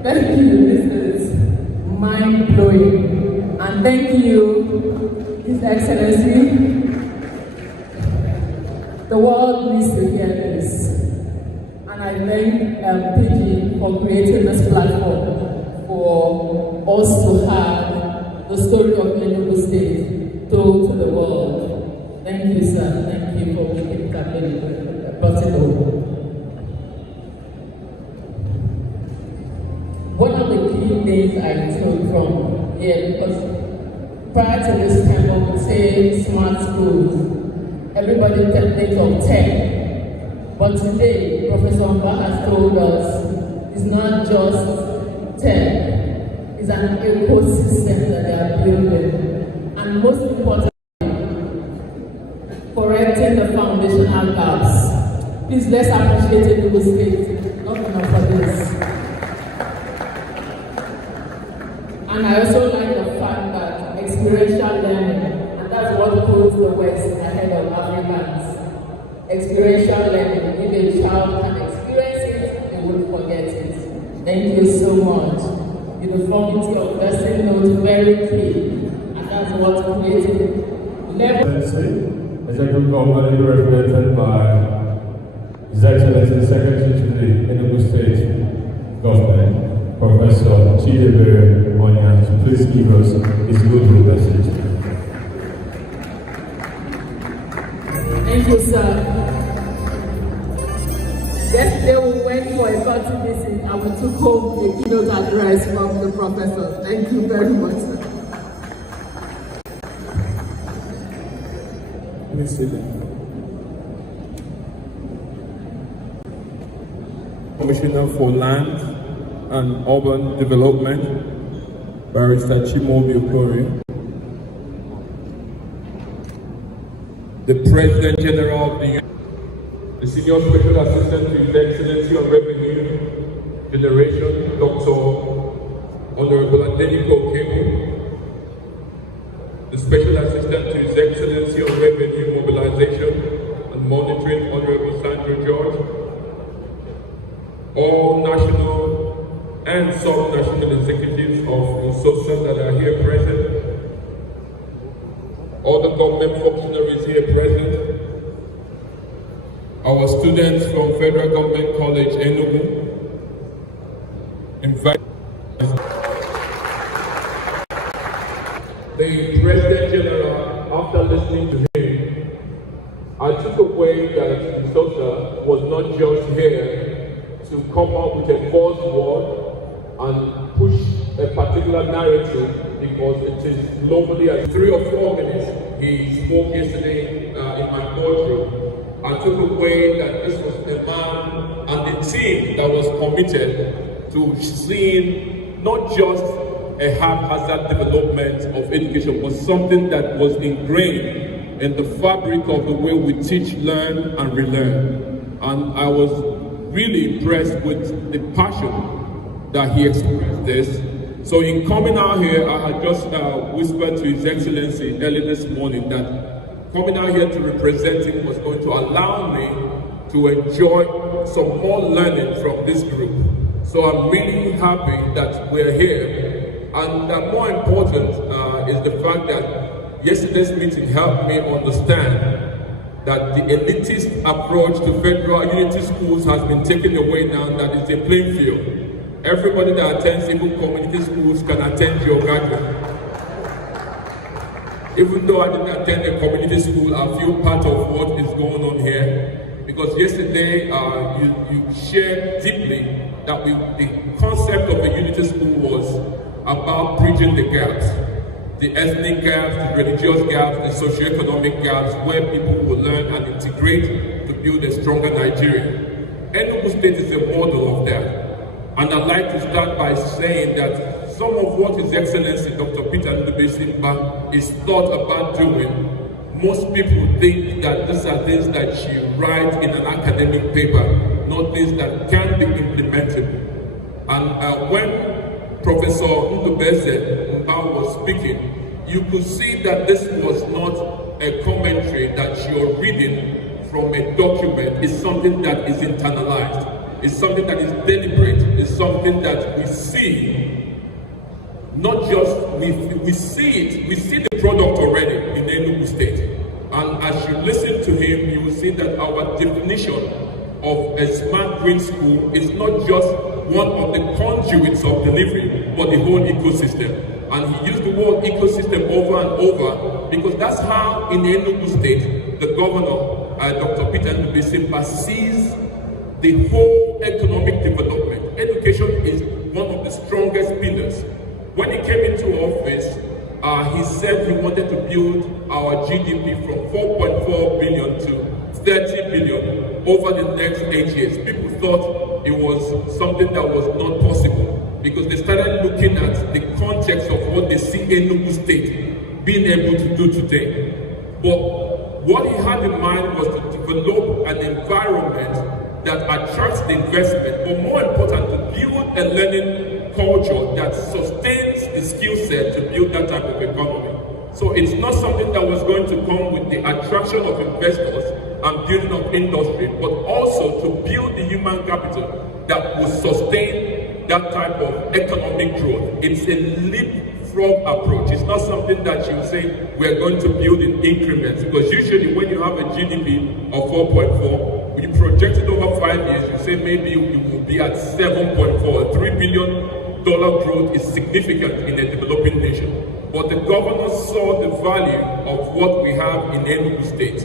Thank you. This is mind-blowing. And thank you, His Excellency. The world needs to hear this. And I thank PG for creating this platform for us to have the story of Enugu State told to the world. Thank you, sir. Thank you for making that possible. One of the key things I took from here, because prior to this time, I would say smart schools, everybody thinks of tech. But today, Professor Mba has told us it's not just tech, it's an ecosystem that they are building. And most importantly, correcting the foundational gaps. Please, let's appreciate Enugu State. Not enough for this. And I also like the fact that experiential learning, and that's what puts the West ahead of Africans. Experiential learning, if a child can experience it, they won't forget it. Thank you so much. Uniformity of lesson notes very key, and that's what created Executive Government represented by His Excellency Secretary to the Enugu State Government, Professor Chidebere Monya, to please give us his goodwill message. Thank you, sir. Yesterday we went for a party visit and we took home a keynote address from the professor. Thank you very much, sir. Please sit down. Commissioner for Land and Urban Development, Barrister Chimobi Okori. The President General of the Senior Special Assistant to His Excellency on Revenue Generation, Dr. Honorable Amadeo, the Special Assistant to His Excellency on Revenue Mobilization and Monitoring, Honorable Sandra George, all national and sub-national executives of social that are here present, all the government functionaries here present, our students from Federal Government College, Enugu, invite the President General. After listening to him, I took away that the social was not just here to come up with a false word and push a particular narrative, because it is globally. 3 or 4 minutes he spoke yesterday in my courtroom. I took away that this was a man and the team that was committed to seeing not just a haphazard development of education, but something that was ingrained in the fabric of the way we teach, learn, and relearn. And I was really impressed with the passion that he expressed this. So in coming out here, I had just whispered to His Excellency early this morning that coming out here to represent him was going to allow me to enjoy some more learning from this group. So I'm really happy that we're here. And more important is the fact that yesterday's meeting helped me understand that the elitist approach to federal unity schools has been taken away now, that it's a playing field. Everybody that attends even community schools can attend your graduate. Even though I didn't attend a community school, I feel part of what is going on here. Because yesterday you shared deeply that the concept of a unity school was about bridging the gaps. The ethnic gaps, the religious gaps, the socioeconomic gaps, where people will learn and integrate to build a stronger Nigeria. Enugu State is a model of that. And I'd like to start by saying that some of what His Excellency Dr. Peter Ndube is thought about doing, most people think that these are things that she writes in an academic paper, not things that can be implemented. And when Professor Ndube was speaking, you could see that this was not a commentary that you're reading from a document. It's something that is internalized. It's something that is deliberate. It's something that we see. Not just we see it. We see the product already in Enugu State. And as you listen to him, you will see that our definition of a smart green school is not just one of the conduits of delivery, but the whole ecosystem. And he used the word ecosystem over and over because that's how in Enugu State, the governor, Dr. Peter Ndube sees the whole economic development. Education is one of the strongest pillars. When he came into office, he said he wanted to build our GDP from 4.4 billion to 30 billion over the next 8 years. People thought it was something that was not possible because they started looking at the context of what they see Enugu State being able to do today. But what he had in mind was to develop an environment that attracts the investment, but more important, to build a learning culture that sustains the skill set to build that type of economy. So it's not something that was going to come with the attraction of investors and building of industry, but also to build the human capital that will sustain that type of economic growth. It's a leapfrog approach. It's not something that you say we're going to build in increments, because usually when you have a GDP of 4.4, when you project it over 5 years, you say maybe you will be at 7.4. $3 billion growth is significant in a developing nation. But the governor saw the value of what we have in Enugu State,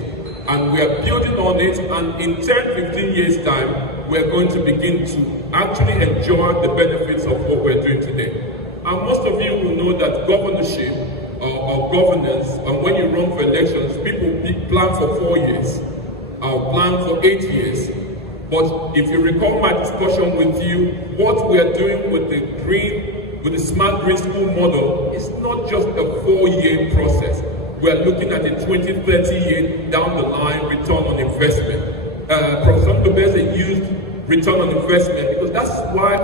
and we are building on it, and in 10-15 years time, we're going to begin to actually enjoy the benefits of what we're doing today. And most of you will know that governorship or governance, and when you run for elections, people plan for 4 years, or plan for 8 years. But if you recall my discussion with you, what we are doing with the smart green school model is not just a 4-year process. We are looking at a 20-30 year down the line return on investment. Professor Ndobeze used return on investment because that's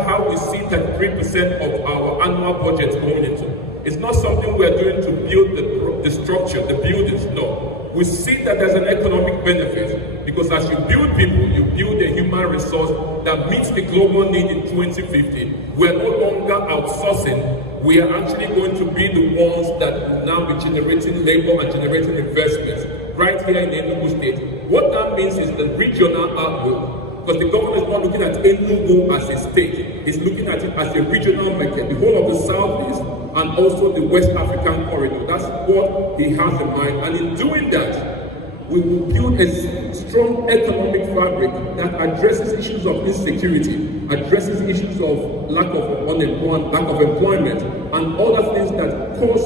how we see 33% of our annual budget going into. It's not something we're doing to build the structure, the buildings, no. We see that there's an economic benefit because as you build people, you build a human resource that meets the global need in 2050. We're no longer outsourcing. We are actually going to be the ones that will now be generating labor and generating investments right here in Enugu State. What that means is the regional outlook, because the government is not looking at Enugu as a state, it's looking at it as a regional market, the whole of the Southeast and also the West African corridor. That's what he has in mind. And in doing that, we will build a strong economic fabric that addresses issues of insecurity, addresses issues of lack of employment, and other things that cause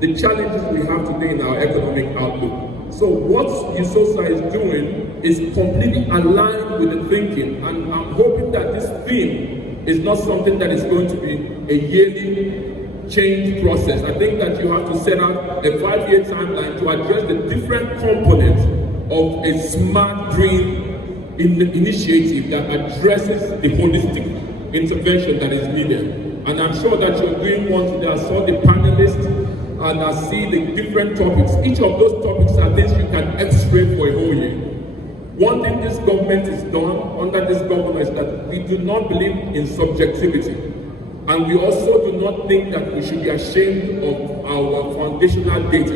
the challenges we have today in our economic outlook. So what USOSA is doing is completely aligned with the thinking, and I'm hoping that this theme is not something that is going to be a yearly change process. I think that you have to set out a 5-year timeline to address the different components of a smart green initiative that addresses the holistic intervention that is needed. And I'm sure that you're doing one today. I saw the panelists and I see the different topics. Each of those topics are things you can x-ray for a whole year. One thing this government has done under this government is that we do not believe in subjectivity. And we also do not think that we should be ashamed of our foundational data.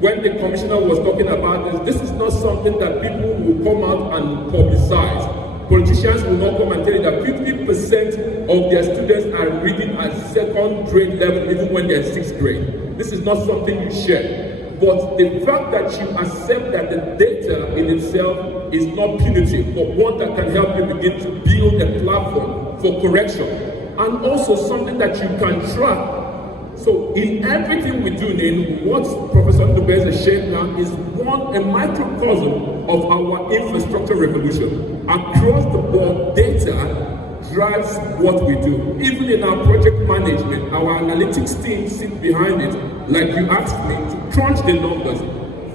When the commissioner was talking about this is not something that people will come out and publicize. Politicians will not come and tell you that 50% of their students are reading at 2nd grade level even when they're in 6th grade. This is not something you share. But the fact that you accept that the data in itself is not punitive, but one that can help you begin to build a platform for correction. And also something that you can track. So in everything we do, then what Professor Ndobeze shared now is a microcosm of our infrastructure revolution. Across the board, data drives what we do. Even in our project management, our analytics team sits behind it, like you asked me, to crunch the numbers,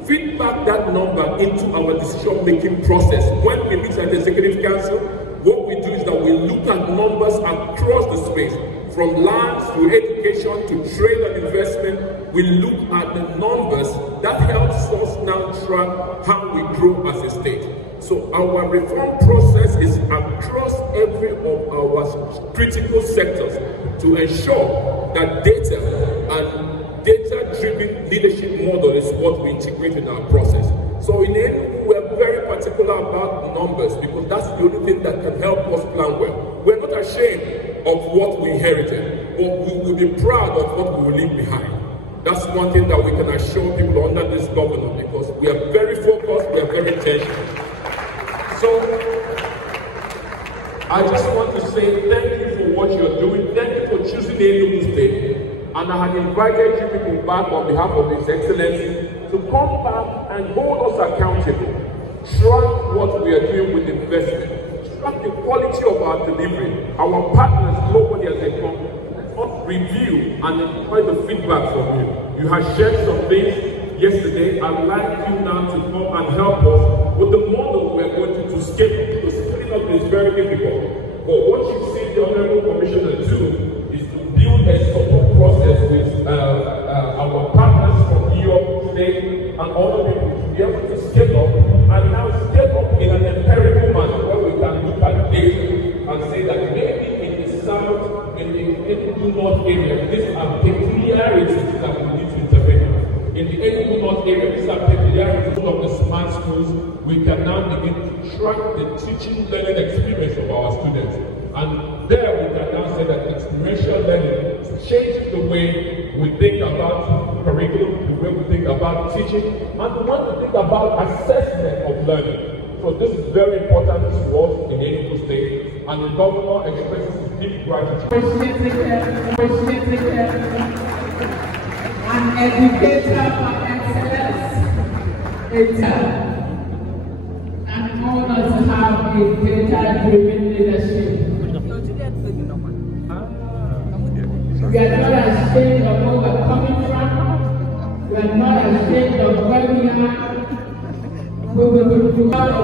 feed back that number into our decision-making process. When we meet at the Executive Council, what we do is that we look at numbers across the space, from lands to education to trade and investment. We look at the numbers that helps us now track how we grow as a state. So our reform process is across every of our critical sectors to ensure that data and data-driven leadership model is what we integrate in our process. So in Enugu, we're very particular about numbers because that's the only thing that can help us plan well. We're not ashamed of what we inherited, but we will be proud of what we will leave behind. That's one thing that we can assure people under this government because we are very focused, we are very intentional. So I just want to say thank you for what you're doing. Thank you for choosing Enugu State. And I had invited you people back on behalf of His Excellency to come back and hold us accountable. Track what we are doing with investment. Track the quality of our delivery. Our partners globally as they come, review and enjoy the feedback from you. You have shared some things yesterday. I'd like you now to come and help us with the model we're going to scale. Because scaling up is very difficult. But what you see the Honorable Commissioner do is a support process with our partners from New York State and other people to be able to scale up, and now scale up in an empirical manner where we can look at data and say that maybe in the south, in the Enugu North area, these are peculiarities that we need to intervene on. In the Enugu North area, these are peculiarities of the smart schools. We can now begin to track the teaching learning experience of our students. And there we can now say that experiential learning is changing the way we think about curriculum, the way we think about teaching, and the way we think about assessment of learning. So this is very important to us in Enugu State, and the governor expresses deep gratitude. An educator for excellence. It's an honor to have a data-driven leadership. We are not ashamed of where we're coming from. We are not ashamed of where we are. We will be proud of